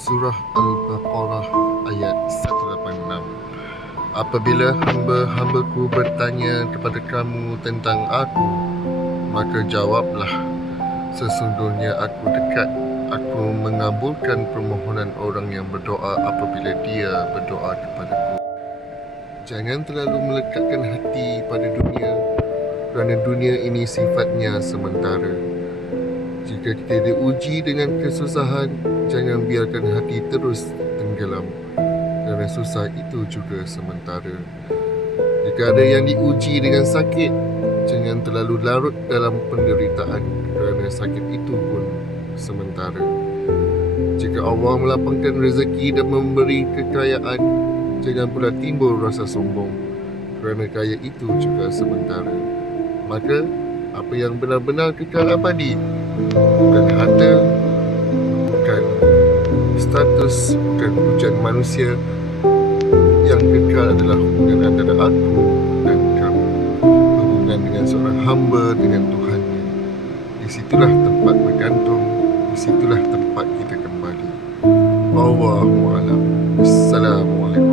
Surah Al-Baqarah ayat 186. Apabila hamba-hambaku bertanya kepada kamu tentang aku, maka jawablah, sesungguhnya aku dekat. Aku mengabulkan permohonan orang yang berdoa apabila dia berdoa kepadaku. Jangan terlalu melekatkan hati pada dunia, kerana dunia ini sifatnya sementara. Jika kita diuji dengan kesusahan, jangan biarkan hati terus tenggelam, kerana susah itu juga sementara. Jika ada yang diuji dengan sakit, jangan terlalu larut dalam penderitaan, kerana sakit itu pun sementara. Jika Allah melapangkan rezeki dan memberi kekayaan, jangan pula timbul rasa sombong, kerana kaya itu juga sementara. Maka, apa yang benar-benar kekal abadi bukan harta, bukan status, bukan pujian manusia. Yang kekal adalah hubungan antara aku dan kamu, hubungan dengan seorang hamba dengan Tuhannya. Di situlah tempat bergantung, di situlah tempat kita kembali. Wallahu a'lam. Assalamualaikum.